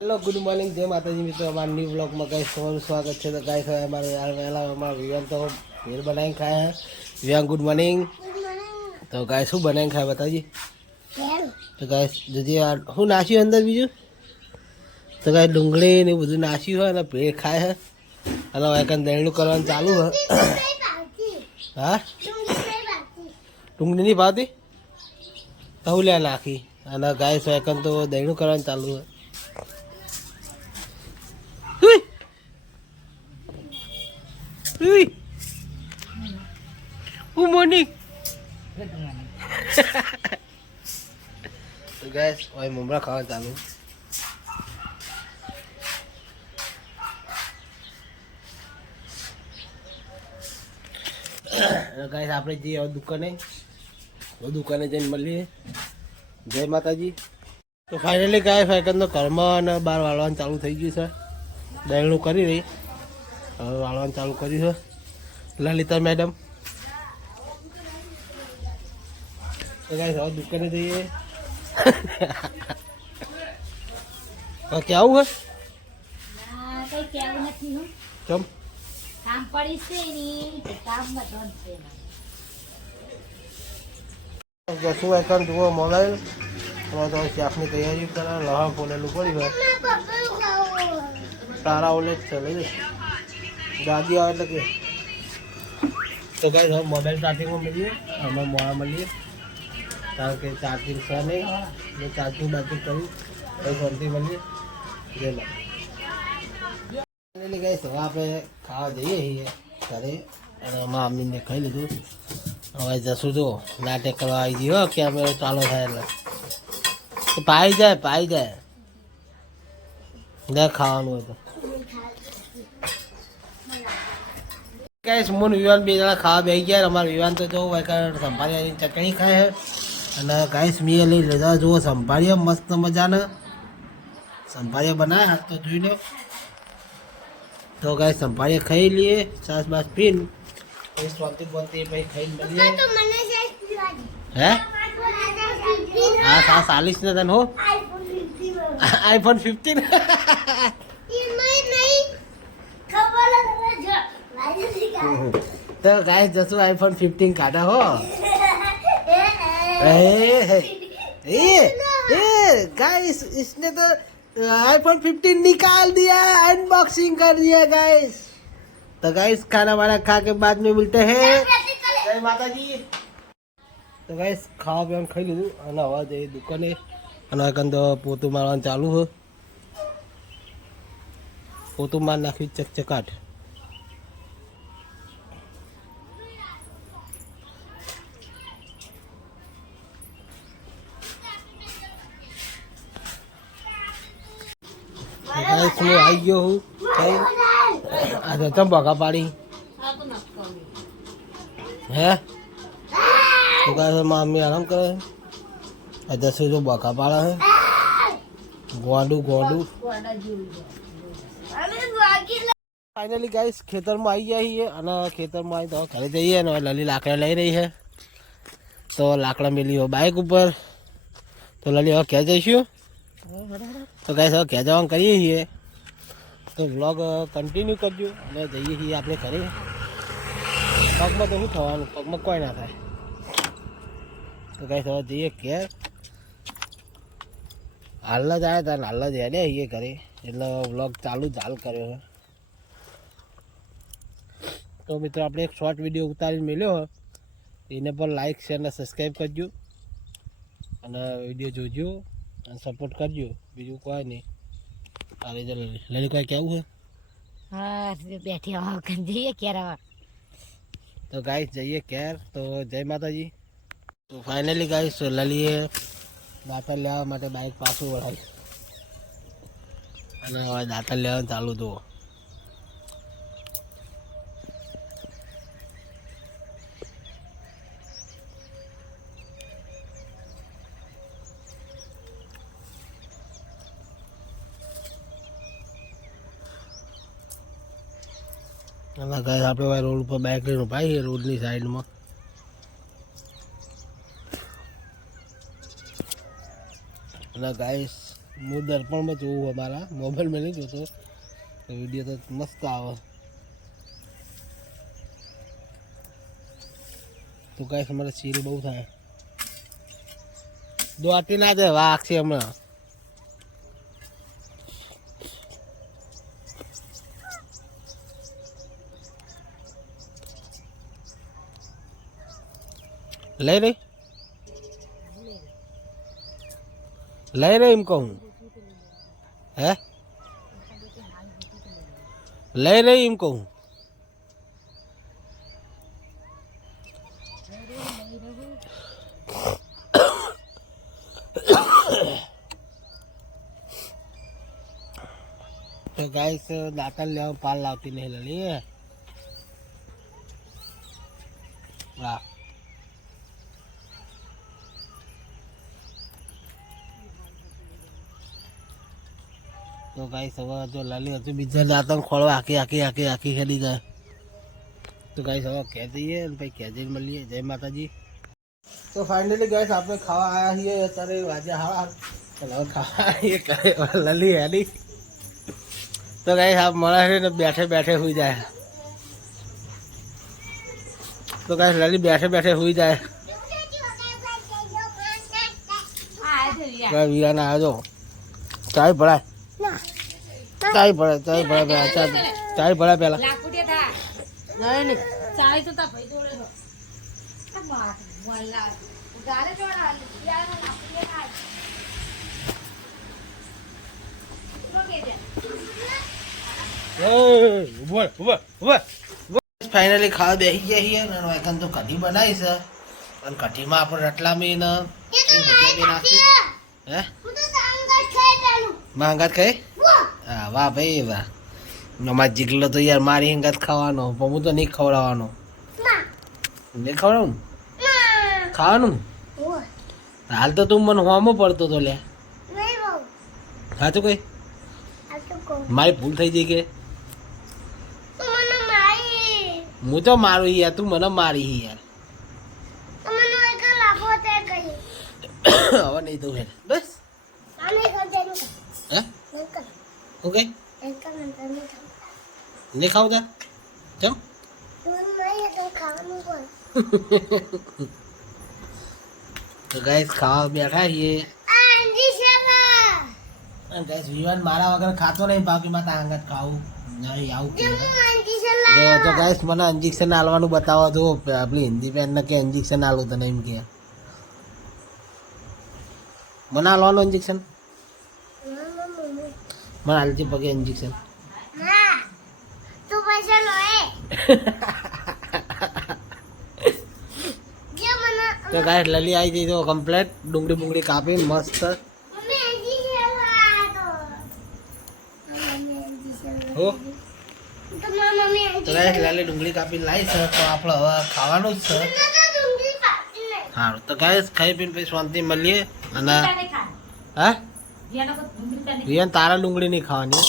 Hello good morning જય માતાજી મિત્રો. અમારા ન્યૂ બ્લોગમાં ગાઈસ તમારું સ્વાગત છે. તો ગાય હવે અમારે યાર વહેલા અમારા વિવાન તો ભેળ બનાવીને ખાયા વિવાન ગુડ મોર્નિંગ તો ગાય શું બનાવીને ખાય બતાજી તો ગાય જજી શું નાસ્યું અંદર બીજું? તો ગાય ડુંગળી ને બધું નાસ્યું હોય અને ભેળ ખાય હે. અને હવે કાંઈ કરવાનું ચાલુ હે. હા? ડુંગળી નહીં ભાવતી તો લે નાખી. અને ગાય સ્વેકન તો દહીણું કરવાનું ચાલુ હે. Good morning. તો ગેસ ઓય મમરા ખાવા ચાલુ ગાઈસ આપણે જઈએ દુકાને દુકાને જઈને મળીએ. જય માતાજી. તો ફાઇનલી ગાય ફાયકનનો ઘરમાં અને બહાર વાળવાનું ચાલુ થઈ ગયું છે. દહીણું કરી રહી. હવે વાળવાનું ચાલુ કર્યું છે. લલિતા મેડમ. દુકાને જઈએ. કેવું હે. ચમ. કામ પડી છે ની તે કામમાં છે. જશું જુઓ મોબાઈલ તો શાકની તૈયારી કરે લહણ ફોલેલું પડ્યું હોય. તારા ઓલે જ છે લઈ લે. દાદી આવે એટલે કે. તો કઈ હવે મોબાઈલ ચાર્જિંગમાં મળીએ. અમે મોડા મળીએ. કારણ કે ચાર્જિંગ છે નહીં. એટલે ચાર્જિંગ બાજિંગ કરી. પછી શાંતિ મળીએ. જય એટલે હવે આપણે ખાવા જઈએ છીએ ઘરે. અને અમારા ખાઈ લીધું. હવે જશું જો નાટક કરવા આવી ગયો કે અમે ચાલો થાય એટલે. પાઈ જાય પાઈ જાય. ને ખાવાનું હોય તો. ગાઈસ મુન વિવાન બે જણા ખાવા બેસી ગયા અમારા વિવાન તો જો સંભાળી ચટણી ખાય છે. અને ગાઈસ મી લઈ લીધા જુઓ સંભાળીએ મસ્ત મજાને. સંભાળીએ બનાવે હાથ તો જોઈ લો તો ગાઈસ સંભાળીએ ખાઈ લઈએ સાસ બાસ પીને. શાંતિ બોલતી પછી ખાઈને મળીએ. હે? હા સાસ આલીશ ને તને હો. IPhone fifteen? તો ગાઈસ જશું આઈફોન ફિફ્ટીન કાઢા હો ए ए ए गाइस इसने तो आईफोन 15 निकाल दिया अनबॉक्सिंग कर दिया गाइस तो गाइस खाना वाना खा के बाद में मिलते हैं जय माता जी તો ગાઈસ ખાવા પીવાનું ખાઈ લીધું અને હવે જઈએ દુકાને અને આગળ તો પોતું મારવાનું ચાલુ છે પોતું માર નાખ્યું ચકચકાટ આવી ગયો હું. ખાઈ. આ તો ચમ ભગા પાડી. હે? શું ગાઈસ મમ્મી આરામ કરે? દસો જો બકા પાડે હે ગોંડું ગોંડું. ફાઇનલી ગાઈસ ખેતરમાં આવી ગયા છીએ અને ખેતરમાં આવી તો ઘરે જઈએ ને હવે લલી લાકડા લઈ રહી છે. તો લાકડા મેલી હોય બાઇક ઉપર. તો લલી હવે ક્યાં જઈશું. તો ગાઈસ હવે ક્યાં જવાનું કરીએ છીએ. તો વ્લોગ કન્ટિન્યુ કરજો. અને જઈએ છીએ આપણે ઘરે. પગમાં તો શું થવાનું? પગમાં કોઈ ના થાય. તો કઈ થવા જઈએ ઘેર. હાલના જ આવ્યા હતા ને હાલના જ હેડે છીએ ઘરે. એટલે વ્લોગ ચાલુ જ હાલ કર્યો છે. તો મિત્રો, આપણે એક શોર્ટ વીડિયો ઉતારીને મેળ્યો એને પણ લાઈક શેર અને સબસ્ક્રાઈબ કરજો. અને વીડિયો જોજો. અને સપોર્ટ કરજો. બીજું કોઈ નહીં. આ રીતે લલી કોઈ કેવું છે? હા બેઠી આવો જઈએ ક્યારે આવા તો ગાઈસ જઈએ કેર તો જય માતાજી. તો ફાઇનલી ગાઈસ લલીએ દાંતર લેવા માટે બાઇક પાછું વળાવી અને હવે દાંતર લેવાનું ચાલુ જુઓ અને ગાય આપણે રોડ ઉપર બાઇક લઈને ઊભા છીએ, રોડની સાઈડમાં અને ગાઈસ હું દર્પણમાં જોઉં અમારા. મોબાઈલમાં નહીં જોતો. વીડિયો તો મસ્ત આવે. તો ગાઈસ અમારે ચીરી બહુ થાય. દોટી ના દે, વાઘ છે હમણાં. લઈ રહી લઈ રહી એમ કહું હે લઈ રહી એમ કહું તો ગાઈસ દાંતણ લેવા પાલ લાવતી નહીં તો ગાઈ સવાર જો લાલી હજુ બીજા દાંતણ ખોળવા આખી આખી આખી આખી ખેલી જાય. તો ગાઈ સવાર કહે જઈએ અને પછી કહે જઈને મળીએ. જય માતાજી. તો ફાઇનલી ગાઈસ આપણે ખાવા આવ્યા છીએ. અત્યારે વાજે હા હવે ખાવા આવીએ ઘરે લલી હેલી તો ગાઈસ આપ મળે છે ને બેઠે બેઠે સુઈ જાય. તો ગાઈસ લલી બેઠે બેઠે સુઈ જાય. આ જો યાર. ગાય વિયાના આવજો ચાય ભરાય ચાય ભરાય ચાય ભરાય પેલા ચાય ચાય ભરાય પેલા. નહીં ચાય તો તા ભાઈ જોડે? ફાઇનલી ખાવા બેસી ગયા છીએ અને વાયકન તો કઢી બનાવી છે. અને કઢીમાં આપણે રટલામી મહિના બી હે? માંગાત ખાઈ હા વાહ ભાઈ વાહ. અમાર જીગલો તો યાર મારી હંગાત ખાવાનો પણ હું તો નહીં ખવડાવવાનો. નહીં ખવડાવું? ખાવાનું હાલ તો તું મને હોમો પડતો તો લે. હા તો કઈ? મારી ભૂલ થઈ જઈ કે? હું તો મારું યાર તું મને મારી યાર. હવે નહીં તો બસ. કઈ નહીં ખાવ તાર ચમ? તો ગાઈસ ખાવા બેઠા છીએ. ગાઈસ વિવાન મારા વગર ખાતો નહીં, બાકી માં તાંગત ખાવું. નહીં, આવું જો, તો ગાઈસ મને ઇન્જેક્શન આલવાનું બતાવો તો આપણી હિન્દી પેન ને કે ઇન્જેક્શન આલું તને એમ કે. મને આલવાનું ઇન્જેક્શન મને આલતી પગે ઇન્જેક્શન તું પૈસા લો એ તો ગાઈસ લલી આવી જઈ તો કમ્પ્લેટ ડુંગળી બુંગળી કાપી મસ્ત. હો. તો ગાઈસ લલી ડુંગળી કાપી લાવી છે તો આપણે હવે ખાવાનું જ છે. હા તો ડુંગળી સારું તો ગાઈસ ખાઈ પીને પછી શાંતિ મળીએ. અને. હા? જેનો કોઈ ડુંગળી નહીં વિયાન તારા ડુંગળી નહીં ખાવાની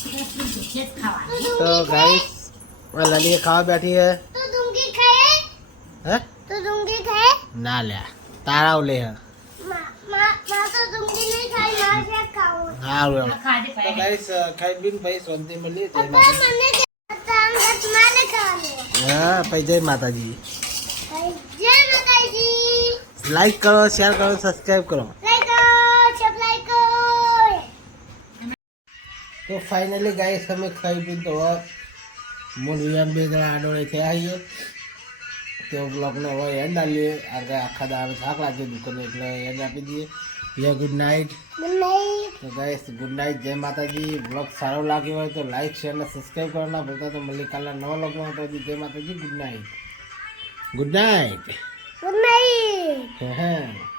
ખાય, જ ખાવાની. તો ગાઈસ લલીએ ખાવા બેઠી હે તો ડુંગળી ખાય હે તો ડુંગળી ખાય ના લ્યા તારા લે હે મા મા મા તો ડુંગળી નહીં ખાય મારે શેક ખાવું સારું એમ આ ખાજે તો ભાઈ. ગાઈસ ખાઈ પીને પછી શાંતિ મળીએ જય પપ્પા માતાજી મને તાંગત મારે ખાવાનું હા પછી જય માતાજી જય માતાજી લાઈક કરો શેર કરો સબસ્ક્રાઈબ કરો તો ફાઇનલી ગાઈસ અમે ખાઈ પીને તો વિયાન બે જણા આડોળે થયા છીએ. તો બ્લોગને હવે એન્ડ આવીએ આગળ આખા દાડો થાક લાગે દુકાને એટલે એન્ડ આપી દઈએ. યે ગુડ નાઇટ ગુડ નાઈટ તો ગાઈસ ગુડ નાઇટ જય માતાજી. બ્લોગ સારો લાગ્યો હોય તો લાઈક શેર અને સબસ્ક્રાઈબ કરવાના. ભૂલતા તો મળી કાલના નવા બ્લોગમાં તો જય માતાજી. Good night good night good night હા.